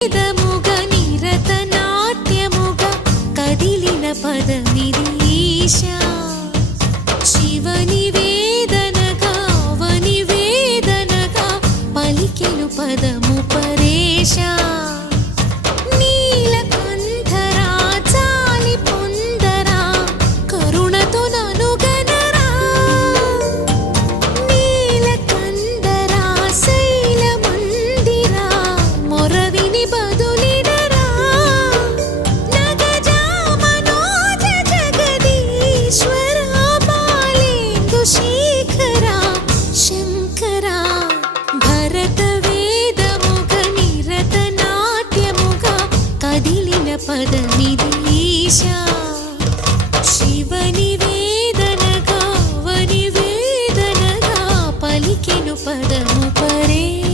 వేదముగ నిరత నాట్యముగ కదిలిన పదమిది ఈశా. శివని వేదనగా అవని వేదనగా పలికెను పదము పరేశా పదనిదేశ. శివని వేదనగా వని వేదనగా పదము పరే.